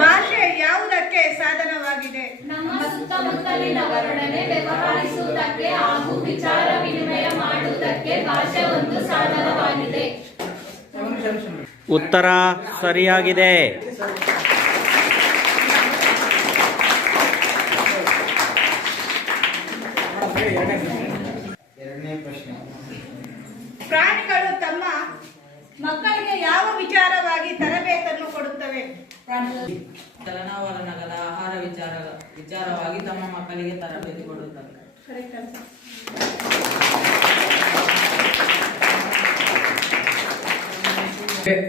ಭಾಷೆ ಯಾವುದಕ್ಕೆ ಸಾಧನವಾಗಿದೆ? ನಮ್ಮ ಸುತ್ತಮುತ್ತಲಿನವರೊಡನೆ ವ್ಯವಹರಿಸುವುದಕ್ಕೆ ಹಾಗೂ ವಿಚಾರ ವಿನಿಮಯ ಮಾಡುವುದಕ್ಕೆ ಭಾಷೆ ಒಂದು ಸಾಧನವಾಗಿದೆ. ಉತ್ತರ ಸರಿಯಾಗಿದೆ. ಪ್ರಾಣಿಗಳು ತಮ್ಮ ಮಕ್ಕಳಿಗೆ ಯಾವ ವಿಚಾರವಾಗಿ ತರಬೇತನ್ನು ಕೊಡುತ್ತವೆ? ಚಲನವಲನಗಳ ಆಹಾರ ವಿಚಾರವಾಗಿ ತಮ್ಮ ಮಕ್ಕಳಿಗೆ ತರಬೇತಿ ಕೊಡುತ್ತಾರೆ.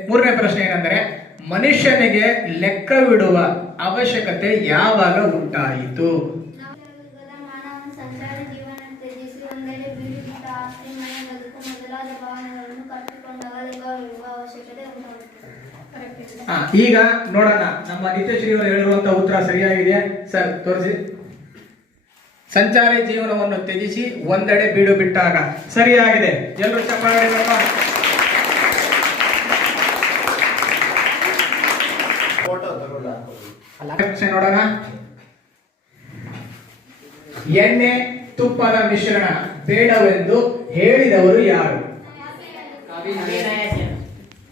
ಮೂರನೇ ಪ್ರಶ್ನೆ ಏನೆಂದರೆ, ಮನುಷ್ಯನಿಗೆ ಲೆಕ್ಕವಿಡುವ ಅವಶ್ಯಕತೆ ಯಾವಾಗ ಉಂಟಾಯಿತು? ಈಗ ನೋಡೋಣ, ನಮ್ಮ ನಿತ್ಯಶ್ರೀ ಅವರು ಹೇಳಿರುವಂತಹ ಉತ್ತರ ಸರಿಯಾಗಿದೆ ಸರ್, ತೋರಿಸಿ. ಸಂಚಾರಿ ಜೀವನವನ್ನು ತ್ಯಜಿಸಿ ಒಂದೆಡೆ ಬೀಡು ಬಿಟ್ಟಾಗ. ಸರಿಯಾಗಿದೆ, ಎಲ್ಲರೂ ಚಪ್ಪಾಳೆ ನೋಡೋಣ. ಎಣ್ಣೆ ತುಪ್ಪದ ಮಿಶ್ರಣ ಬೇಡವೆಂದು ಹೇಳಿದವರು ಯಾರು?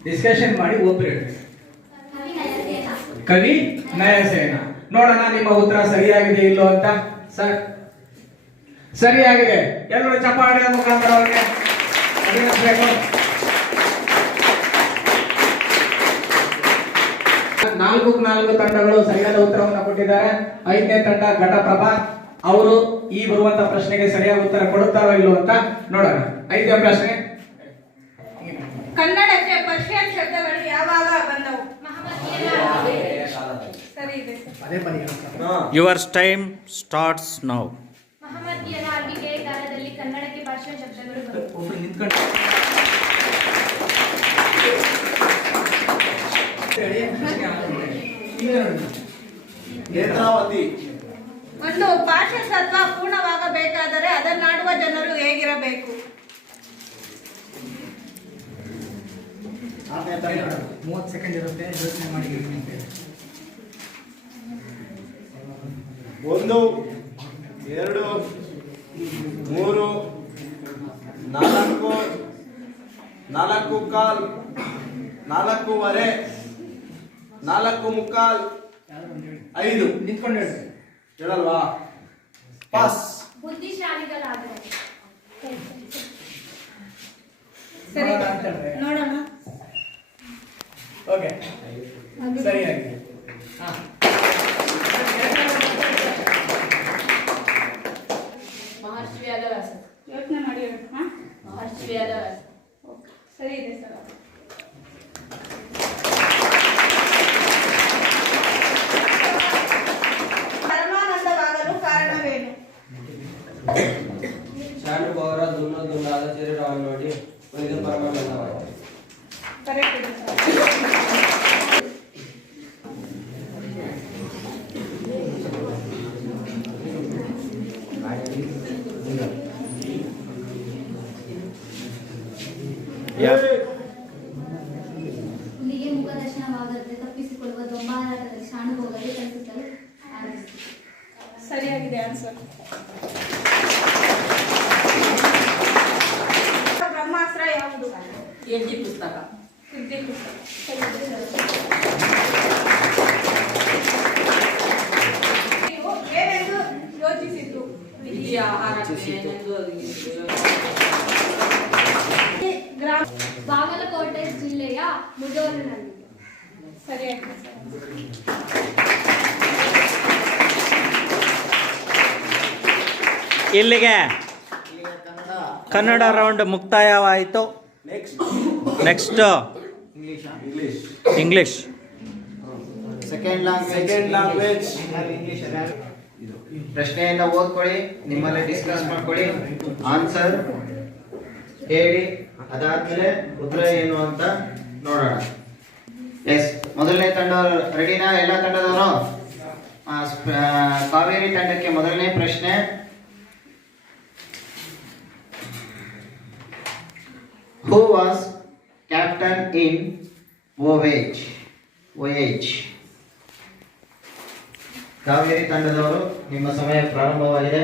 ಡಿಸ್ಕಷನ್ ಮಾಡಿ ಒಬ್ಬರು ಹೇಳಿ. ಕವಿ ನಯಸೇನ. ನೋಡೋಣ ನಿಮ್ಮ ಉತ್ತರ ಸರಿಯಾಗಿದೆ ಇಲ್ಲೋ ಅಂತ. ಸರ್ ಸರಿಯಾಗಿದೆ, ಎಲ್ಲರೂ ಚಪ್ಪಾಳೆಯ ಮುಖಾಂತರ ಅವರಿಗೆ ಅಭಿನಂದಿಸಬೇಕು. 4 ತಂಡಗಳು ಸರಿಯಾದ ಉತ್ತರವನ್ನು ಕೊಟ್ಟಿದ್ದಾರೆ. 5ನೇ ತಂಡ ಘಟಪ್ರಭಾ, ಅವರು ಈ ಬರುವಂತ ಪ್ರಶ್ನೆಗೆ ಸರಿಯಾದ ಉತ್ತರ ಕೊಡುತ್ತಾರೋ ಇಲ್ಲೋ ಅಂತ ನೋಡೋಣ. 5ನೇ ಪ್ರಶ್ನೆ, ಕನ್ನಡಕ್ಕೆ ಪರ್ಷಿಯನ್ ಶಬ್ದಗಳು ಯಾವಾಗ ಬಂದವು? Your time starts now. ಮಹಮ್ಮದಿಯರ ಅಡಿಗೆ ಕಾಲದಲ್ಲಿ ಕನ್ನಡಕ್ಕೆ ಪರ್ಷಿಯನ್ ಶಬ್ದಗಳು ಬಂದವು. ಒಂದು ಭಾಷೆ ಸತ್ವ ಪೂರ್ಣವಾಗಬೇಕಾದರೆ ಅದನ್ನಾಡುವ ಜನರು ಹೇಗಿರಬೇಕು? 30 ಸೆಕೆಂಡ್ ಇರುತ್ತೆ, ಯೋಚನೆ ಮಾಡಿ. 1 2 3 4 4 ಕಾಲ್ 4:15 4:45 5 ನಿಂತ್ಕೊಂಡು ಹೇಳಿ. ಹೇಳಲ್ವಾ? ಪಾಸ್. ಬುದ್ಧಿಶಾಲಿಗಳಾದರೆ ಸರಿ, ನೋಡೋಣ. ಓಕೆ, ಸರಿಯಾಗಿದೆ. ಮಹರ್ಷಿ ವೇದವ್ಯಾಸ. ಯೋಚನೆ ಮಾಡಿ. ಮಹರ್ಷಿ ವೇದವ್ಯಾಸ. ಸರಿ ಇದೆ ಸರ್. ಪರಮಾನಂದವಾಗಲು ಕಾರಣವೇನು? ಶಾನುಭಾವರ ದುನ್ನಾದ ಶರೀರವನ್ನು ನೋಡಿ ಅವನಿಗೆ ಪರಮಾನಂದವಾಯಿತು. ಕರೆಕ್ಟ್ ಇದೆ ಸರ್. ಹುಲಿಗೆ ಮುಖದರ್ಶನವಾಗದೆ ತಪ್ಪಿಸಿಕೊಳ್ಳುವ ದೊಂಬಾರಾಟದಲ್ಲಿ ಶಾನುಭೋಗರಿಗೆ ಕಲಿಸುತ್ತಲೇ ಆರಂಭಿಸಿತು. ಸರಿಯಾಗಿದೆ ಆನ್ಸರ್. ಬ್ರಹ್ಮಾಸ್ತ್ರ ಯಾವುದು? ಎಡ್ಜಿ ಪುಸ್ತಕ. ಸಿದ್ಧಿ ಪುಸ್ತಕ. ನೀವು ಏನೆಂದು ಯೋಚಿಸಿದ್ದು? ವಿಧಿಯ ಆಹಾರಕ್ಕೆ ಬಾಗಲಕೋಟೆ ಜಿಲ್ಲೆಯ ಮುಡೋಲಿನಲ್ಲಿ. ಸರಿಯಾಗಿದೆ ಸರ್. ಇಲ್ಲಿಗೆ ಕನ್ನಡ ರೌಂಡ್ ಮುಕ್ತಾಯವಾಯಿತು. Next English. Second language. ಪ್ರಶ್ನೆಯಿಂದ ಓದ್ಕೊಳ್ಳಿ, ನಿಮ್ಮಲ್ಲಿ ಡಿಸ್ಕಸ್ ಮಾಡ್ಕೊಳ್ಳಿ, ಆನ್ಸರ್ ಹೇಳಿ, ಅದಾದ್ಮೇಲೆ ಉತ್ತರ ಏನು ಅಂತ ನೋಡೋಣ. ಎಸ್, ಮೊದಲನೇ ತಂಡ ರೆಡಿನಾ? ಎಲ್ಲ ತಂಡದವರು? ಕಾವೇರಿ ತಂಡಕ್ಕೆ ಮೊದಲನೇ ಪ್ರಶ್ನೆ. Who was captain in voyage? Kaveri ತಂಡದವರು ನಿಮ್ಮ ಸಮಯ ಪ್ರಾರಂಭವಾಗಿದೆ.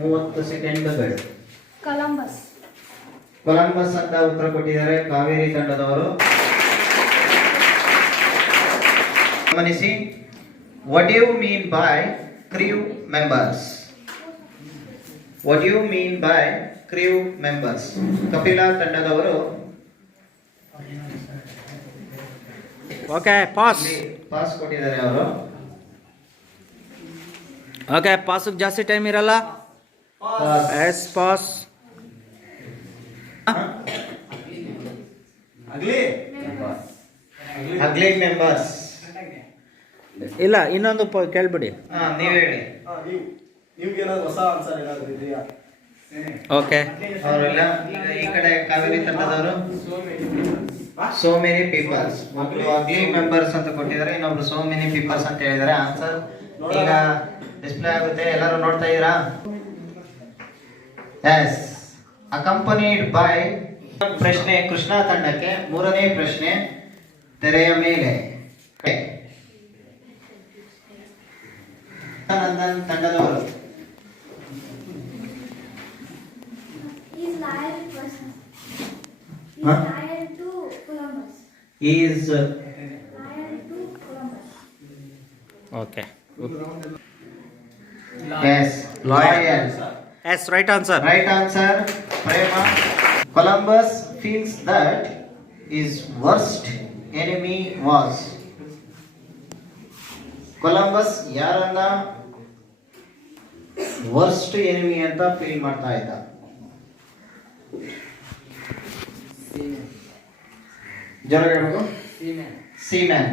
30 ಸೆಕೆಂಡ್ ಬೇಡ. ಕೊಲಂಬಸ್. ಕೊಲಂಬಸ್ ಅಂತ ಉತ್ತರ ಕೊಟ್ಟಿದ್ದಾರೆ ಕಾವೇರಿ ತಂಡದವರು. ಗಮನಿಸಿ, what you mean by crew members? What you mean by crew members? Kapila ತಂಡದವರು ಓಕೆ ಪಾಸ್. ಪಾಸ್ ಕೊಟ್ಟಿದ್ದಾರೆ ಅವರು. ಓಕೆ ಪಾಸಿಗೆ ಜಾಸ್ತಿ ಟೈಮ್ ಇರಲ್ಲ. Yes pass. ಆಗ್ಲಿ ಅಗ್ಲಿ ಮೆಂಬರ್ಸ್. ಇಲ್ಲ ಇನ್ನೊಂದು ಕೇಳ್ಬಿಡಿ. ನೀವ್ ಹೇಳಿ. ನಿಮ್ಗೆ ಏನಾದ್ರು ಹೊಸ ಆನ್ಸರ್ ಏನಾದ್ರು ಇದೆಯಾ? ಓಕೆ ಅವರೆಲ್ಲ ಈಗ ಈ ಕಡೆ ಕಾವೇರಿ ತಂಡದವರು ಸೋ ಮೆನಿ ಪೀಪಲ್ಸ್. ಒಬ್ರು ಅಗ್ಲಿ ಮೆಂಬರ್ಸ್ ಅಂತ ಕೊಟ್ಟಿದ್ದಾರೆ, ಇನ್ನೊಬ್ರು ಸೋ ಮೆನಿ ಪೀಪಲ್ಸ್ ಅಂತ ಹೇಳಿದ್ದಾರೆ. ಆನ್ಸರ್ ಈಗ ಡಿಸ್ಪ್ಲೇ ಆಗುತ್ತೆ, ಎಲ್ಲರೂ ನೋಡ್ತಾ ಇದ್ದೀರಾ? ಎಸ್. Accompanied by. ಪ್ರಶ್ನೆ ಕೃಷ್ಣ ತಂಡಕ್ಕೆ. ಮೂರನೇ ಪ್ರಶ್ನೆ ತೆರೆಯ ಮೇಲೆ. ನಂದನ್ ತಂಡದವರು Is liar person. Is Huh? liar to Columbus. Is Liar to Columbus. Okay yes loyal. Yes right answer. Right answer, Prema. Columbus feels that his worst enemy was. Columbus ಯಾರನ್ನ worst enemy ಅಂತ feel ಮಾಡ್ತಾ ಇದ್ದ? ಜನ ಹೇಳ್ಬೇಕು. ಸೀಮ್ಯಾನ್.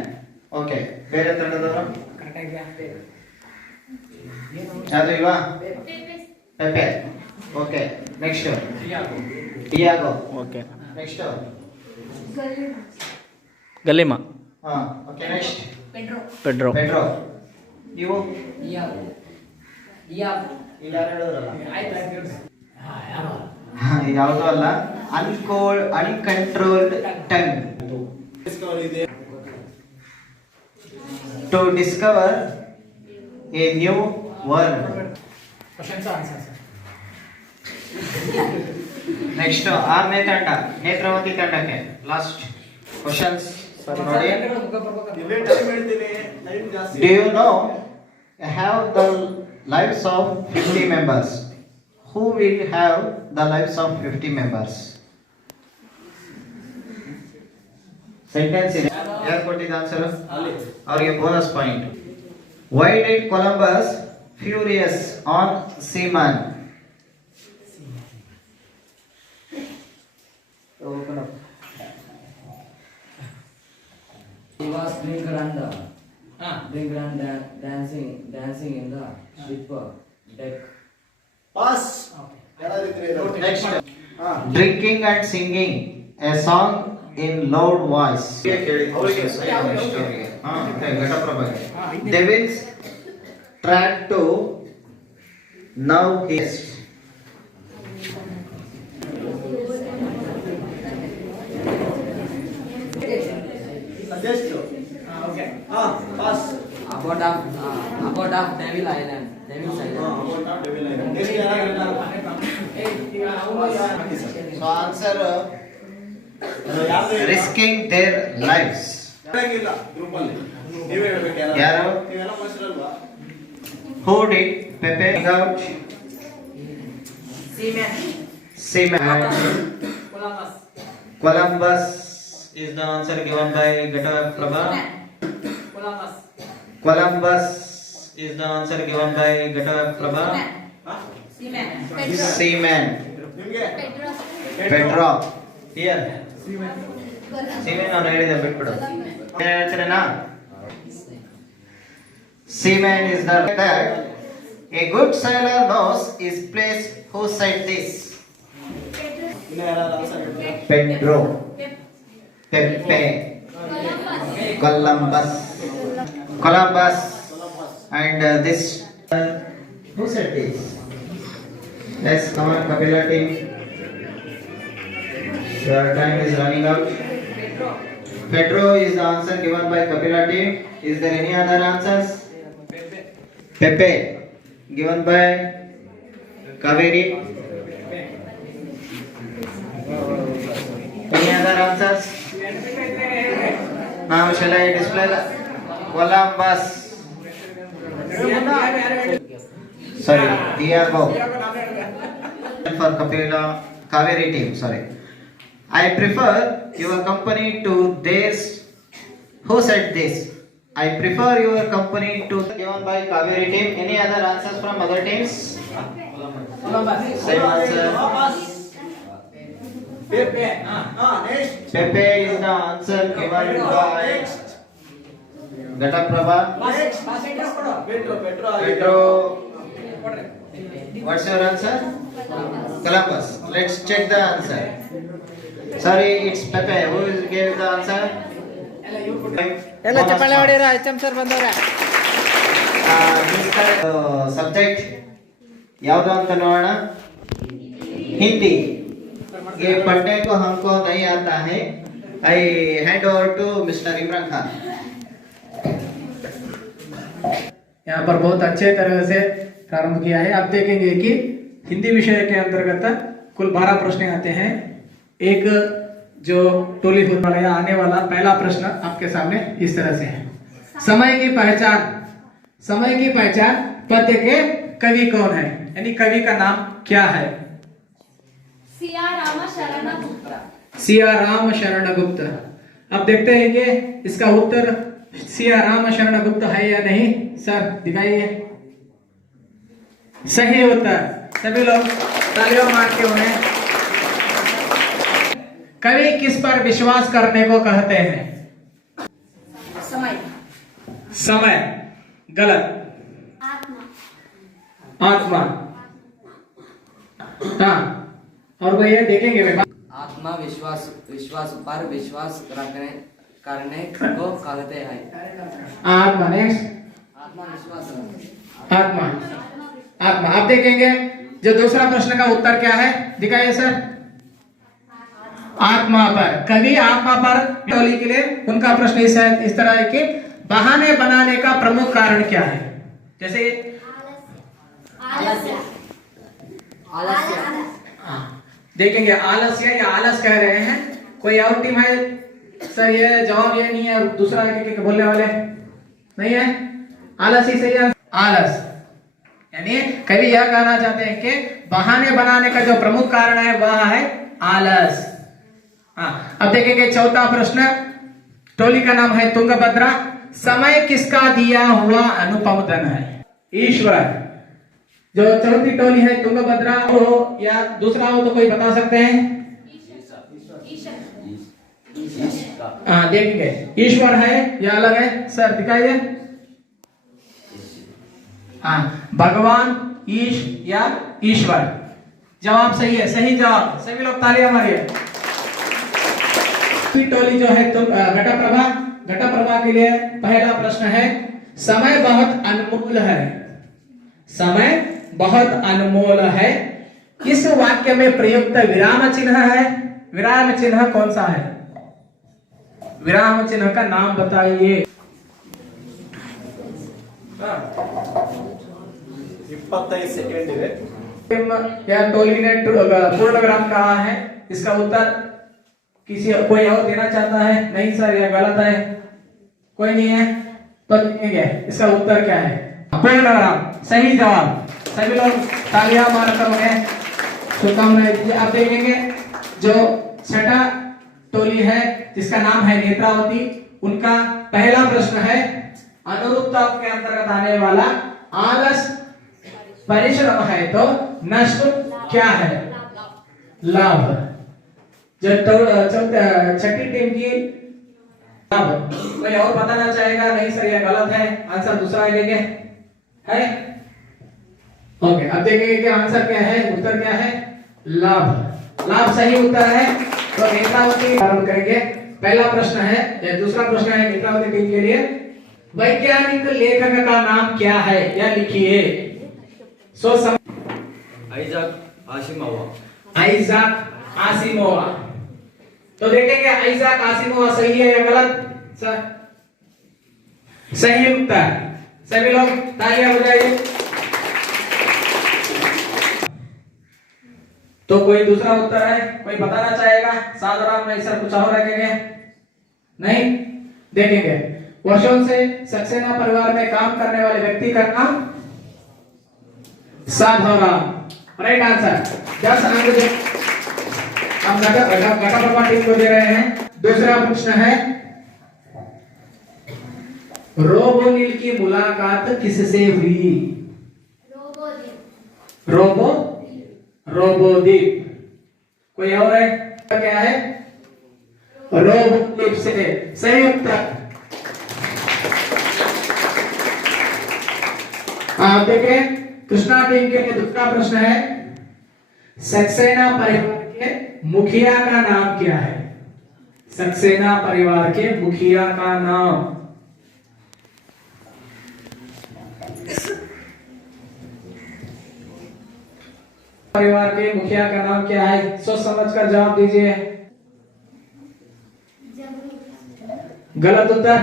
Okay, ಬೇರೆ ತಂಡದವರು ಯಾವುದು ಇಲ್ವಾ? Pepe. Okay, next Diego. Okay next ಗಲ್ಲಿಮ. ಹಾ. Okay, next Pedro. ಪೆಡ್ರೋ. ನೀವು ಇಲ್ಲಿ ಯಾರು ಹೇಳಿದ್ರಲ್ಲ? ಯಾವುದೂ ಅಲ್ಲ. Uncontrolled tongue. To discover a new world. Next 6ನೇ ತಂಡ ನೇತ್ರಾವತಿ ತಂಡಕ್ಕೆ ಲಾಸ್ಟ್ ಕ್ವಶನ್ಸ್ ನೋಡಿ. ಇವೇ ಟೈಮ್ ಹೇಳ್ತೀನಿ, ಟೈಮ್ ಜಾಸ್ತಿ. Do you know have the lives of 50 members? Who will have the lives of 50 members? Sentence ಇದೆ. ಯಾರು ಕೊಟ್ಟಿದ್ದ ಆನ್ಸರ್? ಅವರಿಗೆ bonus point. Why did Columbus furious on seaman? Open up. He was drinking and dancing in the ship deck. Pass. ಯಾರಾದ್ರಿದ್ರೆ ನೋಡಿ. Next. ಹಾ. Drinking and singing a song in loud voice. ಅವರಿಗೆ. Devils tried to now his. ಅದೆಷ್ಟು? ಹಾ, pass. About of Devil Island. Devil's ಹಾ, Island. about of devil island. Next ಯಾರಾದ್ರಿಲ್ಲ? So answer ಯಾರ್ದು ಇಲ್ಲ? risking their lives. ಹೇಳಂಗಿಲ್ಲ group ಅಲ್ಲಿ. ನೀವೇ ಹೇಳ್ಬೇಕು ಯಾರು? ಯಾರು? ನೀವೆಲ್ಲ ಮನುಷ್ಯರಲ್ವಾ? Who did Pepe out? Seaman. Columbus is the answer given by Ghataprabha. Columbus is the answer given by Ghataprabha. ಹಾ? Seaman. ನಿಮ್ಗೆ? Pedro. Here. Seaman ನಾನು ಹೇಳಿದೆ ಬಿಟ್ಬಿಡು. ಏನ್ ಹೇಳ್ತೀರೇನಾ? Seaman is the that a good sailor knows his place. Who said this? ಇನ್ನು ಯಾರಾದ್ರೂ answer ಹೇಳ್ತೀರಾ? Pedro. Pepe. Columbus. Columbus. And this. Who said this? Let's come on, Kapila team. Your time is running out. Pedro is the answer given by Kapila team. Is there any other answers? Pepe, given by Kaveri. Any other answers? Now shall I display the Columbus? Sorry, Diego. For Kaveri team, sorry. I prefer your company to theirs. Who said this? I prefer your company to given by Kaveri team. Any other answers from other teams? Same answer. Pepe. Next. Pepe is the answer given by Ghataprabha. Petro. What's your answer? Columbus. Let's check the answer. Sorry, it's Pepe. Who gave the answer? ಎಲ್ಲ ಚಪ್ಪಾಳೆ ಹೊಡೀರ HM sir ಬಂದವ್ರೆ. Subject ಯಾವುದು ಅಂತ ನೋಡೋಣ. हिंदी. ये पढ़ने को हमको नहीं आता है. I hand over to Mr. Imran Khan. यहाँ पर बहुत अच्छे तरह से प्रारंभ किया है. आप देखेंगे कि हिंदी विषय के अंतर्गत कुल 12 प्रश्न आते हैं. एक जो टोली होने वाला या आने वाला पहला प्रश्न आपके सामने इस तरह से है. समय की पहचान पद्य के कवि कौन है, यानी कवि का नाम क्या है? सिया राम शरण गुप्त. सिया राम शरण गुप्त. अब देखते हैं कि इसका उत्तर सिया राम शरण गुप्त है या नहीं. सर दिखाइए. सही उत्तर. सभी लोग तालियां मार के उन्हें. कवि किस पर विश्वास करने को कहते हैं? समय. गलत. आत्मा. हाँ, और भैया देखेंगे बेटा. आत्मा विश्वास पर विश्वास करने को कहते हैं. आत्मा. नेक्स्ट. आत्मा विश्वास. आत्मा. आप देखेंगे जो दूसरा प्रश्न का उत्तर क्या है, दिखाइए सर. आत्मा पर. कवि आत्मा पर टोली के लिए उनका प्रश्न इस तरह है कि बहाने बनाने का प्रमुख कारण क्या है? जैसे देखेंगे आलस्य या आलस कह रहे हैं. कोई और टीम है सर? ये जवाब ये नहीं है. दूसरा बोलने वाले नहीं है. आलस ही सही है. आलस यानी कवि यह कहना चाहते हैं कि बहाने बनाने का जो प्रमुख कारण है वह है आलस. हाँ, अब देखेंगे चौथा प्रश्न. टोली का नाम है तुंगभद्रा. समय किसका दिया हुआ अनुपम धन है? ईश्वर. जो चौथी टोली है तुंगभद्रा हो या दूसरा हो तो कोई बता सकते हैं? हाँ, देखेंगे ईश्वर है या अलग है. सर दिखाइए. हाँ, भगवान, ईश या ईश्वर. जवाब सही है. सही जवाब. सभी लोग तालियां मारिए. टोली जो है तो घटाप्रभा के लिए पहला प्रश्न है. समय बहुत अनमोल है. समय बहुत अनमोल है. इस वाक्य में प्रयुक्त विराम चिन्ह है. विराम चिन्ह कौन सा है? विराम चिन्ह का नाम बताइए. 25 सेकेंड ಇದೆ. या टोली ने पूर्ण विराम कहा है. इसका उत्तर कोई और देना चाहता है? नहीं सर, यह गलत है. कोई नहीं है तो देखेंगे इसका उत्तर क्या है. पूर्ण विराम. सही जवाब. सभी लोग तालियां मारकर उन्हें शुभकामनाएं दीजिए. आप देखेंगे जो छठा टोली है जिसका नाम है नेत्रावती. उनका पहला प्रश्न है अनुरूपता के अंतर्गत आने वाला आलस परिश्रम है तो नष्ट क्या है? लाभ. जो छठी टीम की लाभ. कोई और बताना चाहेगा? नहीं सर, यह गलत है. आंसर दूसरा लेंगे है. ओके, अब देखेंगे कि आंसर क्या है. उत्तर क्या है? लाभ. लाभ सही उत्तर है. तो नेत्रावती प्रारंभ करेंगे. पहला प्रश्न है, दूसरा प्रश्न है नेत्रावती टीम के लिए. वैज्ञानिक लेखक का नाम क्या है? या लिखिए. आइजैक आसिमोवा. तो देखेंगे आइजैक आसिमोवा सही है या गलत? सर सही उत्तर. सभी लोग तालियां बजाइए। तो कोई दूसरा उत्तर है, कोई बताना चाहेगा? साधारण में सर कुछ और रखेंगे? नहीं देखेंगे। वर्षों से सक्सेना परिवार में काम करने वाले व्यक्ति का नाम साधवराम। Right answer. 10 अंक हम घटा टीम को दे रहे हैं। दूसरा प्रश्न है, रोबोनिल की मुलाकात किससे हुई? रोबोदीप। कोई और है? क्या है? रोबोदीप से। सही उत्तर। आप देखें, कृष्णा टीम के लिए दूसरा प्रश्न है, सक्सेना परिवार के मुखिया का नाम क्या है? सक्सेना परिवार के मुखिया का नाम। परिवार के मुखिया का नाम क्या है? सोच समझ कर जवाब दीजिए। गलत उत्तर।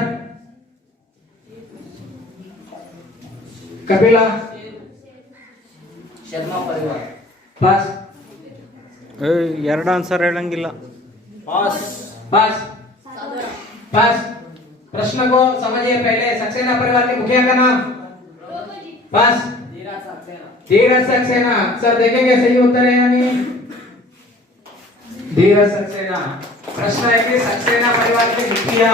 कपिला। शर्मा परिवार। पास। ಎರಡು ಆನ್ಸರ್ ಹೇಳಂಗಿಲ್ಲ. पास। प्रश्न को समझिए पहले। सक्सेना परिवार के मुखिया का नाम? पास। धीरज सक्सेना। सर देखेंगे सही उत्तर है या नहीं? धीरज सक्सेना। प्रश्न है कि सक्सेना परिवार के मुखिया।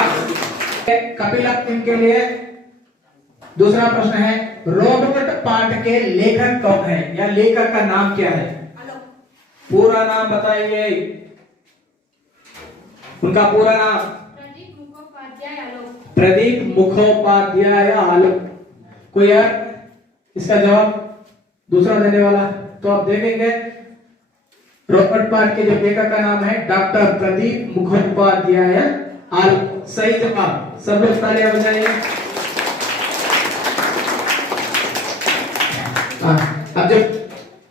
कपिला टीम के लिए दूसरा प्रश्न है, रॉबर्ट पाठ के लेखक कौन है या लेखक का नाम क्या है? पूरा नाम बताइए। उनका पूरा नाम? प्रदीप मुखोपाध्याय आलोक। कोई यार इसका जवाब दूसरा देने वाला? तो आप देखेंगे, रॉबर्ट पाठ के जो लेखक का नाम है डॉक्टर प्रदीप मुखोपाध्याय आलोक। सही जवाब। सब लोग तालियां बजाइए। अब जो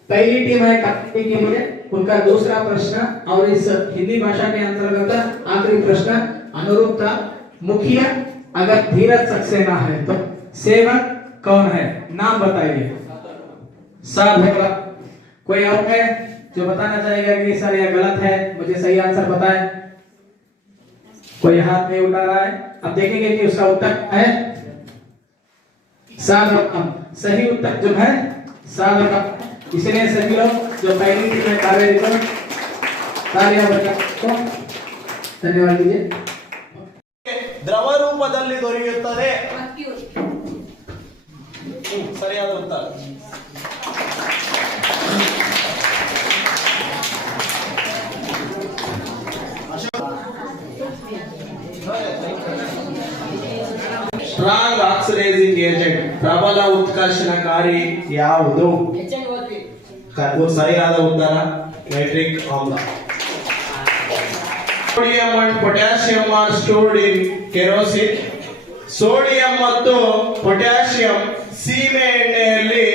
पहली टीम है कप्तान की टीम है, उनका दूसरा प्रश्न और इस हिंदी भाषा के अंतर्गत आखिरी प्रश्न अनुरूप था। मुखिया अगर धीरज सक्सेना है तो सेवक कौन है? नाम बताइए। साधवराम। कोई और है जो बताना चाहेगा कि सर यह गलत है, मुझे सही आंसर बताएं? कोई हाथ नहीं उठा रहा है। अब देखेंगे कि उसका उत्तर है साधवराम। सही उत्तर जो है साधवराम। इसलिए सभी लोग जो पहली टीम में कार्यरत हैं, तालियां बजाओ। धन्यवाद दीजिए। ದ್ರವ ರೂಪದಲ್ಲಿ ದೊರೆಯುತ್ತದೆ. ಸರಿಯಾದ ಉತ್ತರ. ಸ್ಟ್ರಾಂಗ್ ಆಕ್ಸಿಡೈಸಿಂಗ್ ಏಜೆಂಟ್, ಪ್ರಬಲ ಉತ್ಕರ್ಷಣಕಾರಿ ಯಾವುದು? ಸರಿಯಾದ ಉತ್ತರ ನೈಟ್ರಿಕ್ ಆಮ್ಲ. Sodium and potassium are stored in kerosene. Sodium ಮತ್ತು ಪೊಟ್ಯಾಸಿಯಂ ಸೀಮೆ ಎಣ್ಣೆಯಲ್ಲಿ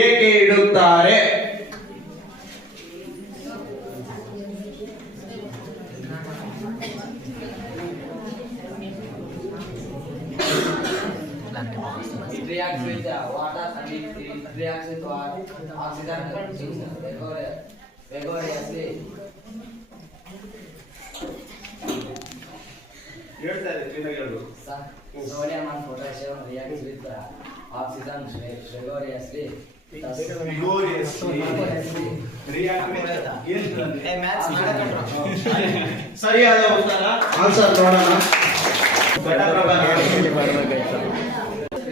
ಏಕೆ ಇಡುತ್ತಾರೆ? It reacts with water and it reacts with oxygen vigorously. Sodium and potassium reacts with oxygen vigorously. ಸರಿಯಾದ ಉತ್ತರ. ಆನ್ಸರ್ ನೋಡೋಣ.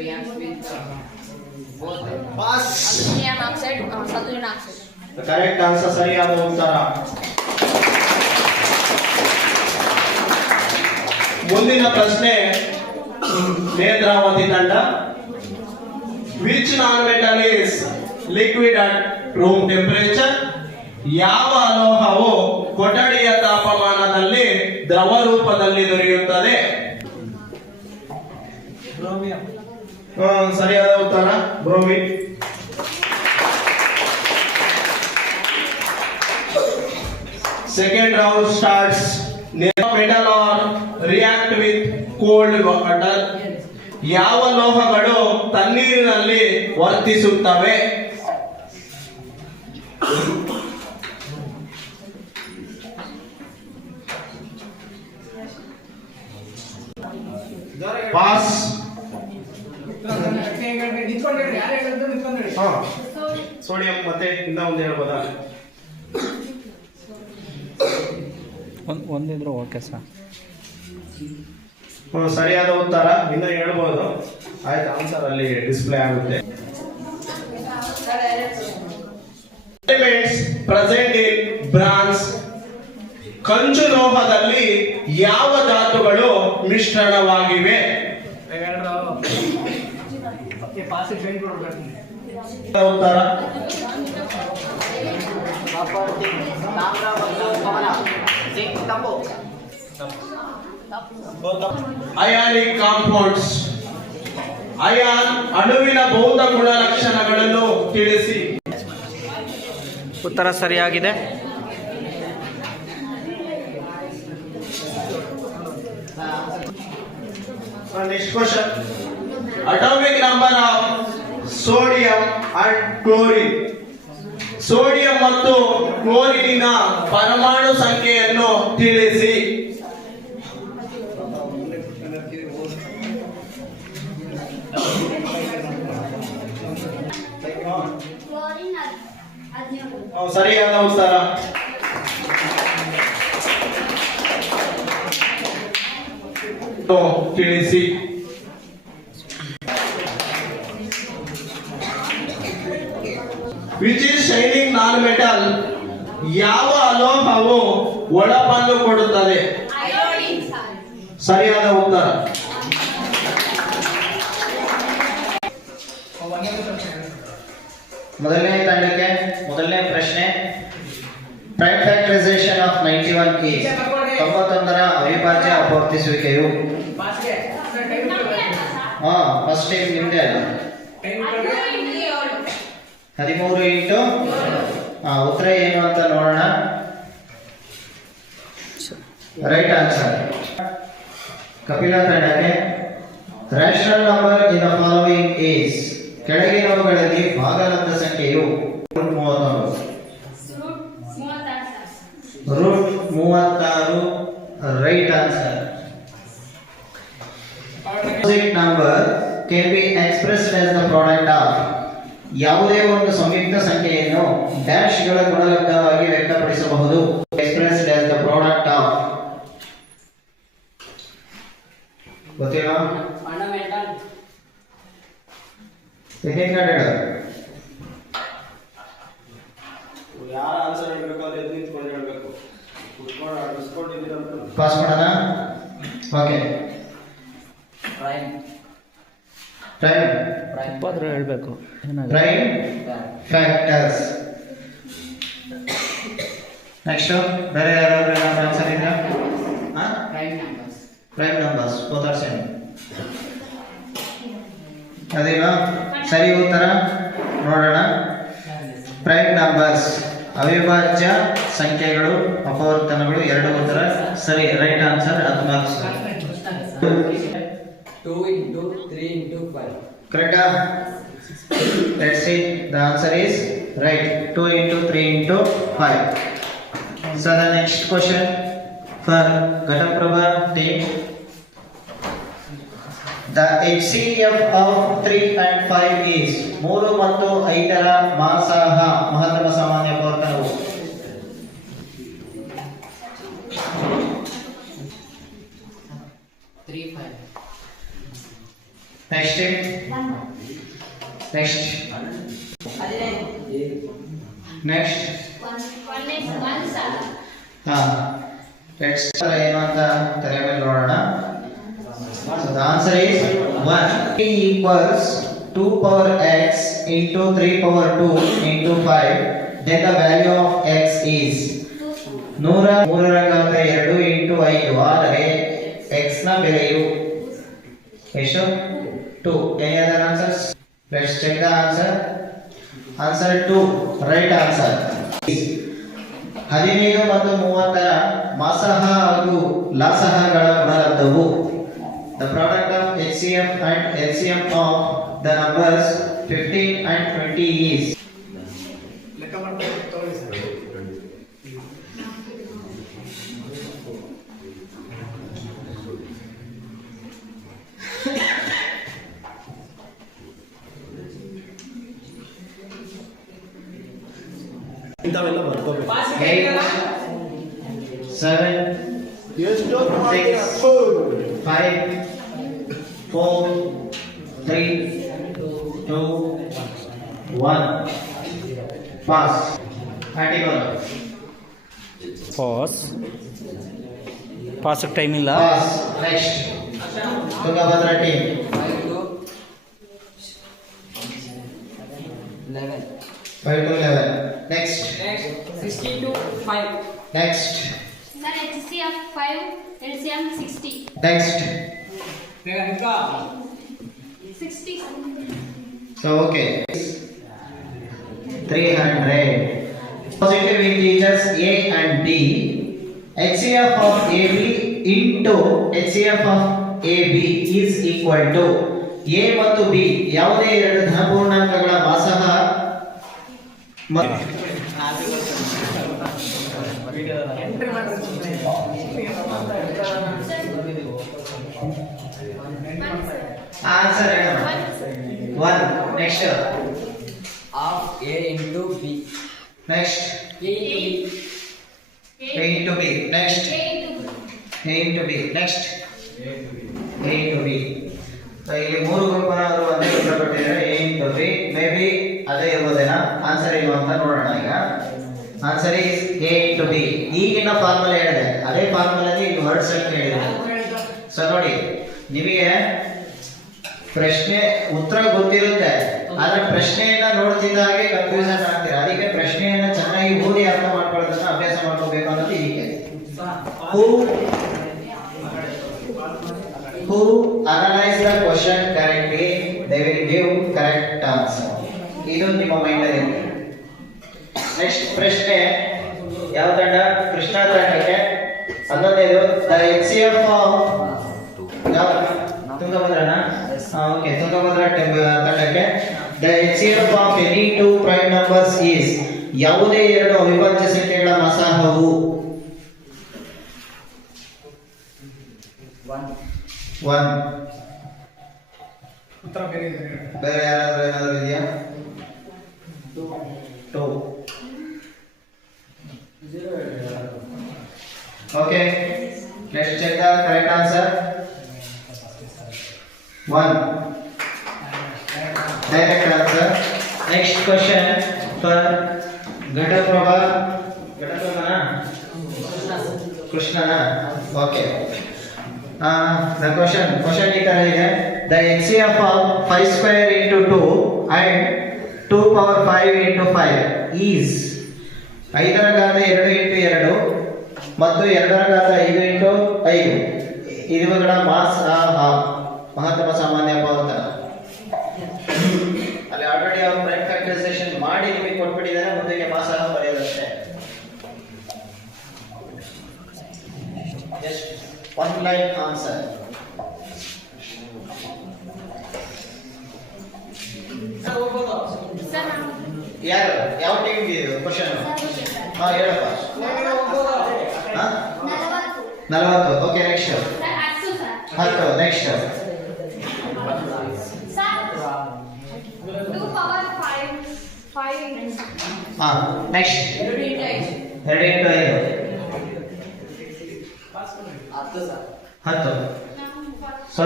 Reacts with both pass. aluminum oxide and sulfuric oxide. Correct answer. ಸರಿಯಾದ ಉತ್ತರ. ಮುಂದಿನ ಪ್ರಶ್ನೆ ನೇತ್ರಾವತಿ ತಂಡ. Which non metal is liquid at room temperature? ಯಾವ ಅಲೋಹವು ಕೊಠಡಿಯ ತಾಪಮಾನದಲ್ಲಿ ದ್ರವ ರೂಪದಲ್ಲಿ ದೊರೆಯುತ್ತದೆ? ಸರಿಯಾದ ಉತ್ತರ bromine. Second round starts. Metal or react with cold water. ಯಾವ ಲೋಹಗಳು ತಣ್ಣೀರಿನಲ್ಲಿ ವರ್ತಿಸುತ್ತವೆ? ಪಾಸ್. ಸೋಡಿಯಂ ಮತ್ತೆ ಇಂದ ಒಂದು ಹೇಳ್ಬೋದಾ? ಒಂದಿದ್ರು ಓಕೆ ಸರ್. ಸರಿಯಾದ ಉತ್ತರ ಇನ್ನ ಹೇಳ್ಬೋದು. ಆಯ್ತು, ಆನ್ಸರ್ ಅಲ್ಲಿ ಡಿಸ್ಪ್ಲೇ ಆಗುತ್ತೆ. Elements present in bronze. ಕಂಚು ಲೋಹದಲ್ಲಿ ಯಾವ ಧಾತುಗಳು ಮಿಶ್ರಣವಾಗಿವೆ? ಉತ್ತರ ಅಯಾನಿಕ್ ಕಾಂಪೌಂಡ್ಸ್. ಅಯಾನ್ ಅಣುವಿನ ಭೌತ ಗುಣಲಕ್ಷಣಗಳನ್ನು ತಿಳಿಸಿ. ಉತ್ತರ ಸರಿಯಾಗಿದೆ. Next question. Atomic number of sodium and chlorine. Sodium ಮತ್ತು ಕ್ಲೋರಿನಿನ ಪರಮಾಣು ಸಂಖ್ಯೆಯನ್ನು ತಿಳಿಸಿ. ಸರಿಯಾದ ಉತ್ತರ. ತಿಳಿಸಿ. Which is shining non metal. ಯಾವ ಅಲೋಹವು ಹೊಳಪನ್ನು ಕೊಡುತ್ತದೆ? ಸರಿಯಾದ ಉತ್ತರ. ಮೊದಲನೇ ತಂಡಕ್ಕೆ ಮೊದಲನೇ ಪ್ರಶ್ನೆ. ಪ್ರೈಮ್ ಫ್ಯಾಕ್ಟರೈಸೇಷನ್ ಆಫ್ 91 ಈಸ್ 91ರ ಅವಿಭಾಜ್ಯ ಅಪವರ್ತಿಸುವಿಕೆಯು. ಫಸ್ಟ್ ಟೈಮ್ ನಿಮ್ದೆ ಅಲ್ಲ. 13 ಇಂಟು ಉತ್ತರ ಏನು ಅಂತ ನೋಡೋಣ. Right answer. ಕಪಿಲ ತಂಡಕ್ಕೆ rational number in the following is. ಕೆಳಗಿನವುಗಳಲ್ಲಿ ಭಾಗಲಬ್ಧ ಸಂಖ್ಯೆಯು root 36. Right answer. Number can be expressed as the product of. ಯಾವುದೇ ಒಂದು ಸಂಯುಕ್ತ ಸಂಖ್ಯೆಯನ್ನು ಡ್ಯಾಶ್ಗಳ ಗುಣಲಬ್ಧವಾಗಿ ವ್ಯಕ್ತಪಡಿಸಬಹುದು. expressed as the product of. ಗೊತ್ತಿಲ್ಲ? ಸೆಕೆಂಡ್ ಕ್ಯಾಂಡಿಡೇಟ್ ಯಾರ ಆನ್ಸರ್ ಹೇಳ್ಬೇಕು ಅದು ಎದ್ದು ನಿಂತ್ಕೊಂಡು ಹೇಳ್ಬೇಕು. ಪಾಸ್ ಮಾಡೋಣ. ಓಕೆ. ಪ್ರೈಮ್ ತಪ್ಪಾದ್ರೂ ಹೇಳ್ಬೇಕು. Prime factors. ನೆಕ್ಸ್ಟ್ ಬೇರೆ ಯಾರಾದ್ರೂ ಆನ್ಸರ್ ಇದೆಯಾ? Prime numbers both are same. ಅದೇನಾ ಸರಿ ಉತ್ತರ? ನೋಡೋಣ. ಪ್ರೈಮ್ ನಂಬರ್ಸ್ ಅವಿಭಾಜ್ಯ ಸಂಖ್ಯೆಗಳು ಅಪವರ್ತನಗಳು ಎರಡು ಉತ್ತರ ಸರಿ. Right answer. 14. 2 into 3 into 5. ಕರೆಕ್ಟಾ? Let's see. The answer is right. 2 into 3 into 5. So the next question for Ghataprabha team. The HCF of 3 and 5 is 3 ಮತ್ತು 5ರ ಮಾಸಾಹ ಮಹತ್ತಮ ಸಾಮಾನ್ಯ ಅಪವರ್ತನವು. Next. Let's ಏನು ಅಂತ ತಲೆ ಮೇಲೆ ನೋಡೋಣ. So the answer is 1. T equals 2 power x into 3 power 2 into 5. Then the value of x is 103 into 5. ಆದರೆ x ನ ಬೆಲೆಯು ಎಷ್ಟು? 2. Any other answers? Let's check the answer. Answer 2. Right answer. 15 ಮತ್ತು 30ರ ಮಾಸಹ ಹಾಗೂ ಲಾಸಹಗಳ ಗುಣಲಬ್ಧವು. The product of HCF and LCM of the numbers 15 and 20 is. ಇಂಥವೆಲ್ಲ ಬರ್ಕೋಬೇಕು. 8, 7, ಎಷ್ಟು 6, 5, 4, 3, 2, 1. Pass. Antigone. Pass time ಇಲ್ಲ. Pass. Next. Tungabhadra team. 5 to 11. 5 to 11. Next. 16 to 5. Next. Sir, HCF 5, LCM 60. Next. 60. So okay. 300. Positive integers A and B. HCF of AB into HCF of AB is equal to A ಮತ್ತು B ಯಾವುದೇ ಎರಡು ಧನಪೂರ್ಣಾಂಕಗಳ ಭಾಸಹ answer 1. Next Of A into B. Next A into B. A into B next A into B next A into B. So ಇಲ್ಲಿ ಮೂರು ಗುಂಪನವರು ಒಂದೇ ಉತ್ತರ ಕೊಟ್ಟಿದ್ದಾರೆ A into B. May be ಅದೇ ಇರ್ಬೋದೇನಾ? ಆನ್ಸರ್ ಏನು ಅಂತ ನೋಡೋಣ ಈಗ. Answer is A into B. ಈಗಿನ ಫಾರ್ಮುಲಾ ಹೇಳಿದೆ ಅದೇ ಫಾರ್ಮುಲಾಗೆ ಇಲ್ಲಿ ವರ್ಡ್ಸ್ ಅಂತ ಹೇಳಿದೆ. ಸೊ ನೋಡಿ ನಿಮಗೆ ಪ್ರಶ್ನೆ ಉತ್ತರ ಗೊತ್ತಿರುತ್ತೆ ಆದ್ರೆ ಪ್ರಶ್ನೆಯನ್ನ ನೋಡ್ತಿದ್ದ ಹಾಗೆ ಕನ್ಫ್ಯೂಷನ್ ಆಗ್ತೀರಾ. ಅದಕ್ಕೆ ಪ್ರಶ್ನೆಯನ್ನ ಚೆನ್ನಾಗಿ ಓದಿ ಅರ್ಥ ಮಾಡ್ಕೊಳ್ಳೋದನ್ನ ಅಭ್ಯಾಸ ಮಾಡ್ಕೋಬೇಕು ಅನ್ನೋದು ಇದಕ್ಕೆ. Who analyze the question correctly, they will give correct answer. ಇದು ನಿಮ್ಮ ಮೈಂಡ್ ಅಲ್ಲಿ. ನೆಕ್ಸ್ಟ್ ಪ್ರಶ್ನೆ ಯಾವ ತಂಡ? ಕೃಷ್ಣ ತಂಡಕ್ಕೆ 11ನೇದು ದ HCF ಆಫ್ ತುಂಗಭದ್ರನಾ? ಓಕೆ, ತುಂಗಭದ್ರಾ ತಂಡಕ್ಕೆ the HCF of any two prime numbers is ಯಾವುದೇ ಎರಡು ಅವಿಭಾಜ್ಯ ಸಂಖ್ಯೆಗಳ ಮಸಾಹವು 1. ಉತ್ತರ ಬೇರೆ ಇದೆ. ಬೇರೆ ಯಾರಾದ್ರೂ ಏನಾದ್ರು ಇದೆಯಾ? 2. Okay, let's check the correct answer. 1. Direct answer. Next question for Ghataprabha. Ghataprabha Krishnana. Okay. The question ಈ ತರ ಇದೆ. The HCF of 5 square into 2 and 2 power 5 into 5 is 5ರ ಘಾತ 2 into 2 ಮತ್ತು 2ರ ಘಾತ 5 into 5 ಇವುಗಳ ಮಾಸ್ ಮಹತ್ತಮ ಸಾಮಾನ್ಯ ಅಪವರ್ತನ. ಅಲ್ಲಿ ಆಲ್ರೆಡಿ ಅವರು ಪ್ರೈಮ್ ಫ್ಯಾಕ್ಟರೈಸೇಷನ್ ಮಾಡಿ ನಿಮಗೆ ಕೊಟ್ಬಿಟ್ಟಿದ್ದಾರೆ. ಮುಂದಕ್ಕೆ ಮಾಸ ಬರೆಯೋದಷ್ಟೇ. Just one line answer. Sir, ಯಾರು ಯಾವ ಟೀಮ್ ಇದು ಕ್ವಶನ್? ಹಾ ಹೇಳಪ್ಪ. 40. Okay, next 10. ನೆಕ್ಸ್ಟ್ 2 power 5 ಹಾ ನೆಕ್ಸ್ಟ್ 2 into 5 10. ಸೊ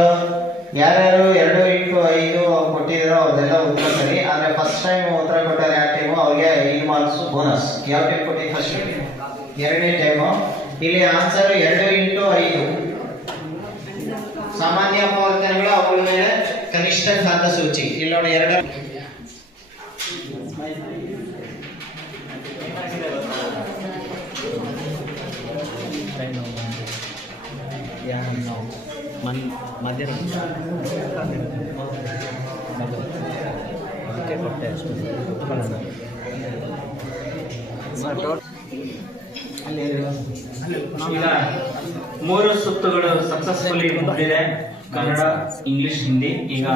ಯಾರ್ಯಾರು 2 into 5 ಕೊಟ್ಟಿದ್ದಾರೋ ಅವ್ರದೆಲ್ಲ ಉತ್ತರ ಸರಿ. ಆದ್ರೆ ಫಸ್ಟ್ ಟೈಮ್ ಉತ್ತರ ಕೊಟ್ಟಾರೆ ಯಾವ ಟೈಮು ಅವ್ರಿಗೆ 5 ಮಾರ್ಕ್ಸ್ ಬೋನಸ್. ಯಾವ ಟೈಮ್ ಕೊಟ್ಟಿದ್ದು? ಫಸ್ಟ್ 2ನೇ ಟೈಮು. ಇಲ್ಲಿ ಆನ್ಸರ್ 2 into 5 ಸಾಮಾನ್ಯ ಅಪವರ್ತನಗಳು ಅವುಗಳ ಮೇಲೆ ಕನಿಷ್ಠ ಘಾತ ಸೂಚಿ. ಇಲ್ಲಿ ನೋಡಿ 2 ಈಗ 3 ಸುತ್ತುಗಳು ಸಕ್ಸಸ್ಫುಲಿ ಮುಗಿದಿದೆ. ಕನ್ನಡ, ಇಂಗ್ಲಿಷ್, ಹಿಂದಿ. ಈಗ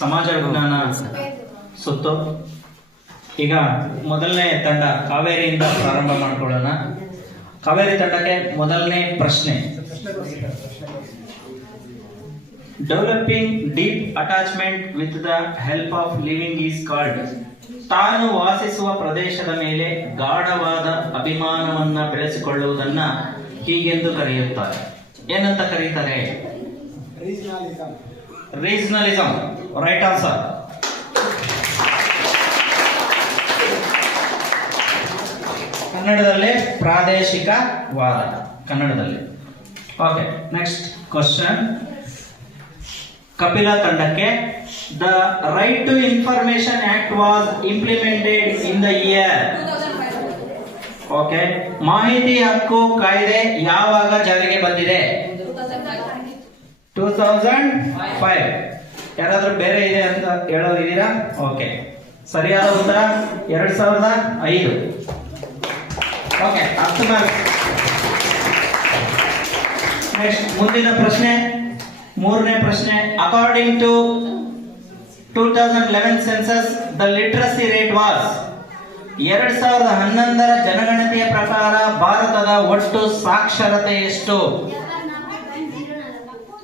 ಸಮಾಜ ವಿಜ್ಞಾನ ಸುತ್ತು. ಈಗ ಮೊದಲನೇ ತಂಡ ಕಾವೇರಿಯಿಂದ ಪ್ರಾರಂಭ ಮಾಡ್ಕೊಳ್ಳೋಣ. ಕಾವೇರಿ ತಂಡಕ್ಕೆ ಮೊದಲನೇ ಪ್ರಶ್ನೆ. Developing deep attachment with the help of living is called. ತಾನು ವಾಸಿಸುವ ಪ್ರದೇಶದ ಮೇಲೆ ಗಾಢವಾದ ಅಭಿಮಾನವನ್ನ ಬೆಳೆಸಿಕೊಳ್ಳುವುದನ್ನ ಹೀಗೆಂದು ಕರೆಯುತ್ತಾರೆ. ಏನಂತ ಕರೀತಾರೆ? ರೀಜನಲಿಸಂ. Right answer. ಕನ್ನಡದಲ್ಲಿ ಪ್ರಾದೇಶಿಕವಾದ. ಕನ್ನಡದಲ್ಲಿ. Okay, next question. ಕಪಿಲ ತಂಡಕ್ಕೆ. The right to information act was implemented in the year. Okay, ಮಾಹಿತಿ ಹಕ್ಕು ಕಾಯ್ದೆ ಯಾವಾಗ ಜಾರಿಗೆ ಬಂದಿದೆ? 2005. ಯಾರಾದ್ರೂ ಬೇರೆ ಇದೆ ಅಂತ ಹೇಳೋದಿದ್ದೀರಾ? ಓಕೆ, ಸರಿಯಾದ ಉತ್ತರ 2005. Okay, 10 marks. ನೆಕ್ಸ್ಟ್ ಮುಂದಿನ ಪ್ರಶ್ನೆ, ಮೂರನೇ ಪ್ರಶ್ನೆ. According to 2011 census the literacy rate was. 2011ರ ಜನಗಣತಿಯ ಪ್ರಕಾರ ಭಾರತದ ಒಟ್ಟು ಸಾಕ್ಷರತೆ ಎಷ್ಟು?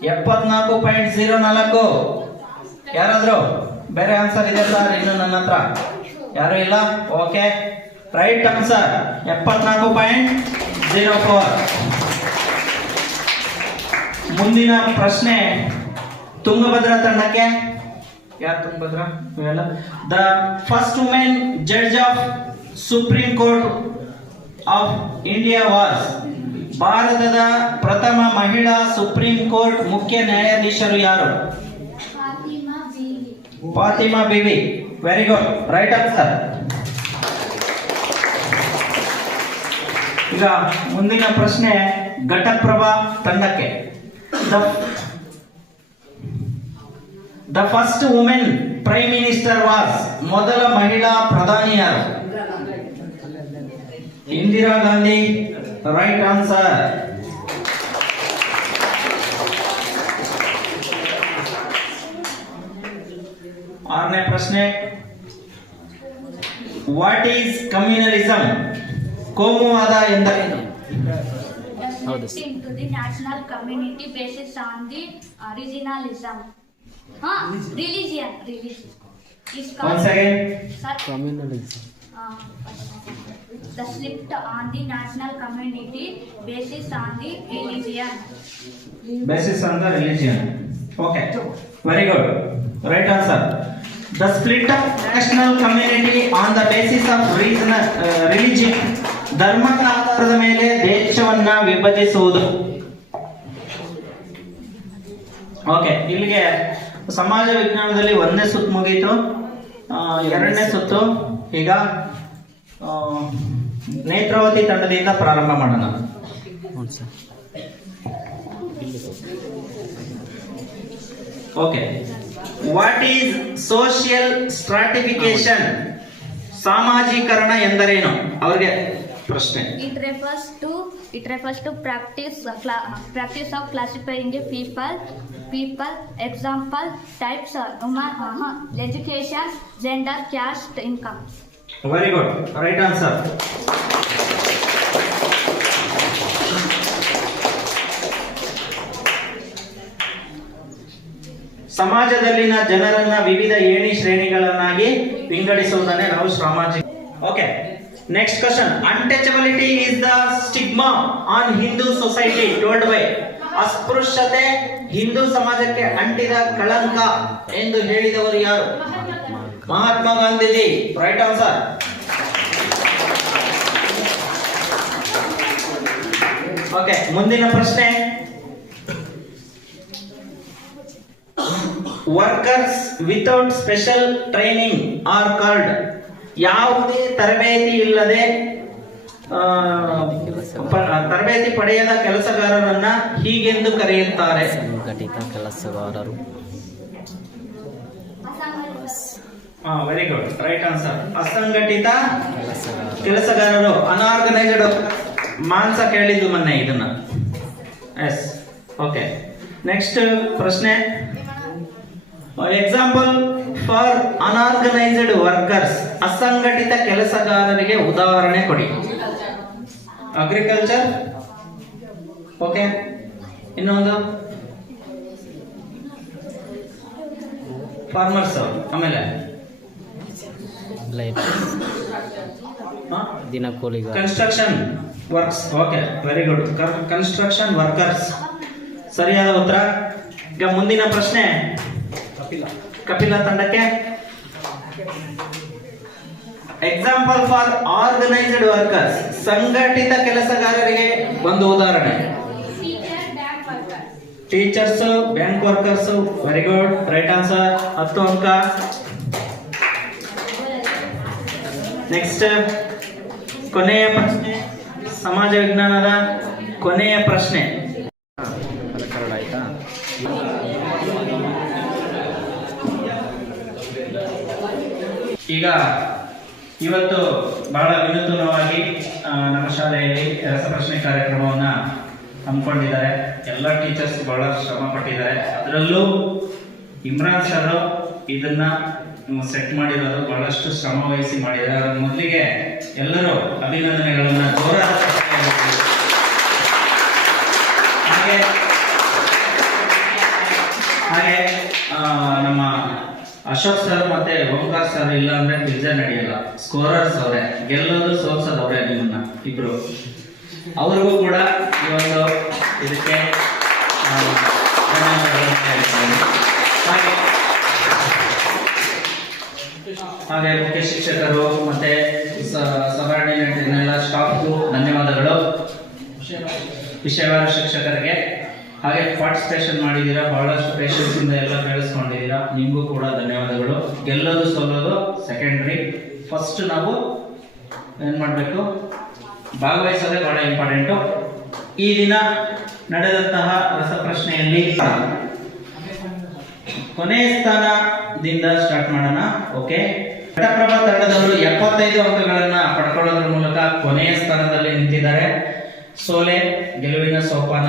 74.04. ಯಾರಾದ್ರೂ ಬೇರೆ ಆನ್ಸರ್ ಇದೆ ಸರ್? ಇನ್ನು ನನ್ನ ಹತ್ರ ಯಾರು ಇಲ್ಲ? Okay, right answer 74.04. ಮುಂದಿನ ಪ್ರಶ್ನೆ ತುಂಗಭದ್ರಾ ತಂಡಕ್ಕೆ. ಯಾರು Tungabhadra? The first women judge of supreme court of India was. ಭಾರತದ ಪ್ರಥಮ ಮಹಿಳಾ ಸುಪ್ರೀಂ ಕೋರ್ಟ್ ಮುಖ್ಯ ನ್ಯಾಯಾಧೀಶರು ಯಾರು? Fatima Beevi. Very good, right answer. ಈಗ ಮುಂದಿನ ಪ್ರಶ್ನೆ ಘಟಪ್ರಭಾ ತಂಡಕ್ಕೆ. The first women prime minister was. ಮೊದಲ ಮಹಿಳಾ ಪ್ರಧಾನಿ ಯಾರು? ಇಂದಿರಾ ಗಾಂಧಿ. Right answer. ಆರನೇ ಪ್ರಶ್ನೆ. What is ಕಮ್ಯುನಲಿಸಂ? ಕೋಮುವಾದ ಎಂದರೇನು? To the national community basis on the regionalism. Religion. Is called. Once again. Communalism. The split on the national community basis on the religion. Basis on the religion. Okay. Very good. Right answer. The split of national community on the basis of religion. ಧರ್ಮದ ಆಧಾರದ ಮೇಲೆ ದೇಶವನ್ನ ವಿಭಜಿಸುವುದು. Okay, ಇಲ್ಲಿಗೆ ಸಮಾಜ ವಿಜ್ಞಾನದಲ್ಲಿ ಒಂದನೇ ಸುತ್ತು ಮುಗೀತು. ಎರಡನೇ ಸುತ್ತು ಈಗ ನೇತ್ರಾವತಿ ತಂಡದಿಂದ ಪ್ರಾರಂಭ ಮಾಡೋಣ. Okay, what is social stratification? ಸಾಮಾಜೀಕರಣ ಎಂದರೇನು? ಅವ್ರಿಗೆ ಪ್ರಶ್ನೆ. It refers to practice of classifying the people. Example types education, gender, caste, income. Very good, right answer. ಸಮಾಜದಲ್ಲಿನ ಜನರನ್ನ ವಿವಿಧ ಏಣಿ ಶ್ರೇಣಿಗಳನ್ನಾಗಿ ವಿಂಗಡಿಸುವುದನ್ನೇ ನಾವು ಸಾಮಾಜಿಕ. Okay, next question. Untouchability is the stigma on Hindu society told by. ಅಸ್ಪೃಶ್ಯತೆ ಹಿಂದೂ ಸಮಾಜಕ್ಕೆ ಅಂಟಿದ ಕಳಂಕ ಎಂದು ಹೇಳಿದವರು ಯಾರು? Mahatma Gandhiji. Right answer. Okay, ಮುಂದಿನ ಪ್ರಶ್ನೆ. Workers without special training are called. ಯಾವುದೇ ತರಬೇತಿ ಇಲ್ಲದೆ ತರಬೇತಿ ಪಡೆಯದ ಕೆಲಸಗಾರರನ್ನ ಹೀಗೆಂದು ಕರೆಯುತ್ತಾರೆ. ಸಂಘಟಿತ ಕೆಲಸಗಾರರು. Very good, right answer. ಅಸಂಘಟಿತ ಕೆಲಸಗಾರರು, ಅನ್ಆರ್ಗನೈಸ್ಡ್. ಮಾನ್ಸ ಕೇಳಿದ್ದು ಮೊನ್ನೆ ಇದನ್ನ. ಎಸ್. ಓಕೆ, ನೆಕ್ಸ್ಟ್ ಪ್ರಶ್ನೆ. ಎಕ್ಸಾಂಪಲ್ ಫಾರ್ ಅನ್ಆರ್ಗನೈಸ್ಡ್ ವರ್ಕರ್ಸ್, ಅಸಂಘಟಿತ ಕೆಲಸಗಾರರಿಗೆ ಉದಾಹರಣೆ ಕೊಡಿ. Agriculture, okay. ಇನ್ನೊಂದು ಫಾರ್ಮರ್ಸ್, ಆಮೇಲೆ ದಿನಕೂಲಿಗ, construction works, okay, very good. Construction workers ಸರಿಯಾದ ಉತ್ತರ. ಈಗ ಮುಂದಿನ ಪ್ರಶ್ನೆ ಕಪಿಲ ತಂಡಕ್ಕೆ. ಎಕ್ಸಾಂಪಲ್ ಫಾರ್ ಆರ್ಗನೈಸ್ಡ್ ವರ್ಕರ್ಸ್, ಸಂಘಟಿತ ಕೆಲಸಗಾರರಿಗೆ ಒಂದು ಉದಾಹರಣೆ. Teachers, bank workers, very good, right answer, 10 ಅಂಕ. ನೆಕ್ಸ್ಟ್ ಕೊನೆಯ ಪ್ರಶ್ನೆ, ಸಮಾಜ ವಿಜ್ಞಾನದ ಕೊನೆಯ ಪ್ರಶ್ನೆ. ಆಯ್ತಾ? ಈಗ ಇವತ್ತು ಬಹಳ ವಿನೂತನವಾಗಿ ನಮ್ಮ ಶಾಲೆಯಲ್ಲಿ ರಸಪ್ರಶ್ನೆ ಕಾರ್ಯಕ್ರಮವನ್ನು ಹಮ್ಮಿಕೊಂಡಿದ್ದಾರೆ. ಎಲ್ಲ ಟೀಚರ್ಸ್ ಬಹಳ ಶ್ರಮ ಪಟ್ಟಿದ್ದಾರೆ. ಅದರಲ್ಲೂ ಇಮ್ರಾನ್ ಸರ್ ಇದನ್ನ ಸೆಟ್ ಮಾಡಿರೋದು ಬಹಳಷ್ಟು ಶ್ರಮ ವಹಿಸಿ ಮಾಡಿದ್ದಾರೆ. ಅದರ ಮೊದಲಿಗೆ ಎಲ್ಲರೂ ಅಭಿನಂದನೆಗಳನ್ನ ಜೋರಾದ ಹಾಗೆ ನಮ್ಮ ಅಶೋಕ್ ಸರ್ ಮತ್ತೆ ಓಂಕಾರ್ ಸರ್ ಇಲ್ಲ ಅಂದ್ರೆ ಪಿಜ್ಜಾ ನಡೆಯಲ್ಲ. ಸ್ಕೋರರ್ಸ್ ಅವರೇ, ಗೆಲ್ಲೋದು ಸೋಲ್ಸೋದು ಅವರೇ, ನಿಮ್ಮನ್ನ ಇಬ್ರು. ಅವ್ರಿಗೂ ಕೂಡ ಈ ಒಂದು ಇದಕ್ಕೆ ಹಾಗೆ ಮುಖ್ಯ ಶಿಕ್ಷಕರು ಮತ್ತೆ ಸಬಾರ್ಡಿನೇಟ್ ಎಲ್ಲ ಸ್ಟಾಫ್ಗೂ ಧನ್ಯವಾದಗಳು. ವಿಷಯವಾರ ಶಿಕ್ಷಕರಿಗೆ ಹಾಗೆ ಪಾರ್ಟಿಸಿಪೇಷನ್ ಮಾಡಿದ್ದೀರಾ, ಬಹಳಷ್ಟು ಪೇಷನ್ಸ್ ಇಂದ ಎಲ್ಲ ಕೇಳಿಸ್ಕೊಂಡಿದ್ದೀರಾ, ನಿಮಗೂ ಕೂಡ ಧನ್ಯವಾದಗಳು. ಗೆಲ್ಲೋದು ಸೋಲೋದು ಸೆಕೆಂಡ್ರಿ, ಫಸ್ಟ್ ನಾವು ಏನ್ ಮಾಡಬೇಕು, ಭಾಗವಹಿಸೋದೇ ಬಹಳ ಇಂಪಾರ್ಟೆಂಟು. ಈ ದಿನ ನಡೆದಂತಹ ರಸಪ್ರಶ್ನೆಯಲ್ಲಿ ಕೊನೆಯ ಸ್ಥಾನದಿಂದ ಸ್ಟಾರ್ಟ್ ಮಾಡೋಣ. ಓಕೆ, ಘಟಪ್ರಭಾ ತಂಡದವರು 75 ಅಂಕಗಳನ್ನ ಪಡ್ಕೊಳ್ಳೋದ್ರ ಮೂಲಕ ಕೊನೆಯ ಸ್ಥಾನದಲ್ಲಿ ನಿಂತಿದ್ದಾರೆ. ಸೋಲೆ ಗೆಲುವಿನ ಸೋಪಾನ.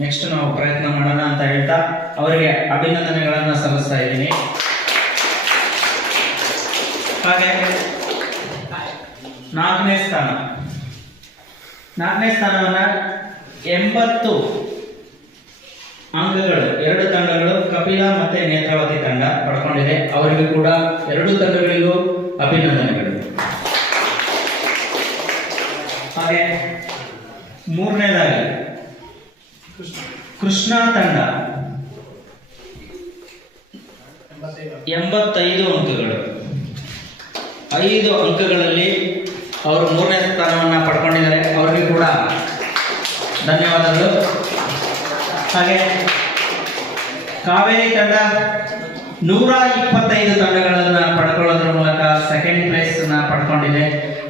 ನೆಕ್ಸ್ಟ್ ನಾವು ಪ್ರಯತ್ನ ಮಾಡೋಣ ಅಂತ ಹೇಳ್ತಾ ಅವರಿಗೆ ಅಭಿನಂದನೆಗಳನ್ನ ಸಲ್ಲಿಸ್ತಾ ಇದ್ದೀನಿ. ಹಾಗೆ 4ನೇ ಸ್ಥಾನವನ್ನ 80 ಅಂಕಗಳು 2 ತಂಡಗಳು, ಕಪಿಲ ಮತ್ತೆ ನೇತ್ರಾವತಿ ತಂಡ ಪಡ್ಕೊಂಡಿದೆ. ಅವರಿಗೂ ಕೂಡ 2 ತಂಡಗಳಿಗೂ ಅಭಿನಂದನೆಗಳು. ಹಾಗೆ 3ನೇದಾಗಿ ಕೃಷ್ಣ ತಂಡ 85 ಅಂಕಗಳು, 5 ಅಂಕಗಳಲ್ಲಿ ಅವರು 3ನೇ ಸ್ಥಾನವನ್ನ ಪಡ್ಕೊಂಡಿದ್ದಾರೆ. ಅವರಿಗೂ ಕೂಡ ಧನ್ಯವಾದಗಳು. ಹಾಗೆ ಕಾವೇರಿ ತಂಡ 125 ತಂಡಗಳನ್ನ ಪಡ್ಕೊಳ್ಳೋದ್ರ ಮೂಲಕ ಸೆಕೆಂಡ್ ಪ್ಲೇಸ್ ನ ಪಡ್ಕೊಂಡಿದೆ.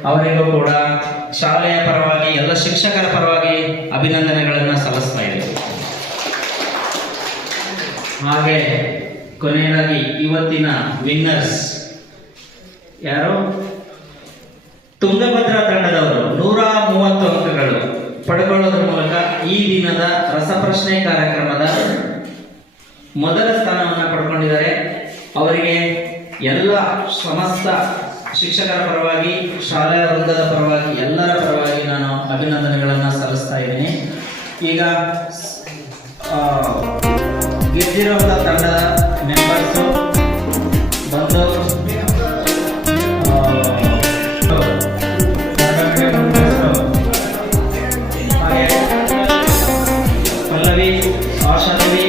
ಅವರಿಗೂ ಕೂಡ ಶಾಲೆಯ ಪರವಾಗಿ ಎಲ್ಲ ಶಿಕ್ಷಕರ ಪರವಾಗಿ ಅಭಿನಂದನೆಗಳನ್ನ ಸಲ್ಲಿಸ್ತಾ ಇದ್ದೀವಿ. ಹಾಗೆ ಕೊನೆಯದಾಗಿ ಇವತ್ತಿನ ವಿನ್ನರ್ಸ್ ಯಾರು, ತುಂಗಭದ್ರಾ ತಂಡದವರು 130 ಅಂಕಗಳು ಪಡ್ಕೊಳ್ಳೋದ್ರ ಮೂಲಕ ಈ ದಿನದ ರಸಪ್ರಶ್ನೆ ಕಾರ್ಯಕ್ರಮದ ಮೊದಲ ಸ್ಥಾನವನ್ನು ಪಡ್ಕೊಂಡಿದ್ದಾರೆ. ಅವರಿಗೆ ಎಲ್ಲ ಸಮಸ್ತ ಶಿಕ್ಷಕರ ಪರವಾಗಿ, ಶಾಲೆಯ ವೃಂದದ ಪರವಾಗಿ, ಎಲ್ಲರ ಪರವಾಗಿ ನಾನು ಅಭಿನಂದನೆಗಳನ್ನು ಸಲ್ಲಿಸ್ತಾ ಇದ್ದೀನಿ. ಈಗ ಗೆದ್ದಿರುವಂಥ ತಂಡದ ಮೆಂಬರ್ಸು ಬಂದು ಪಲ್ಲವಿ, ಆಶಾದೇವಿ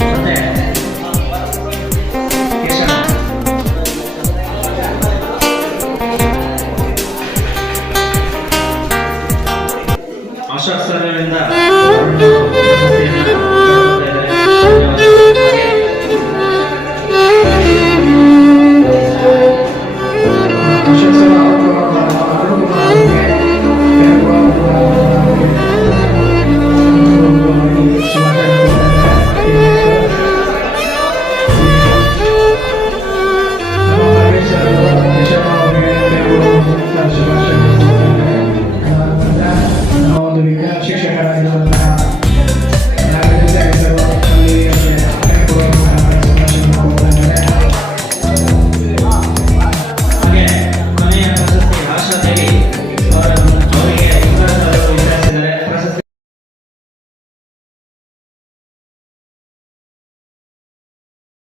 ಮತ್ತೆ ಕಿಶನ್ ಅಶೋಕ್ ಸರ್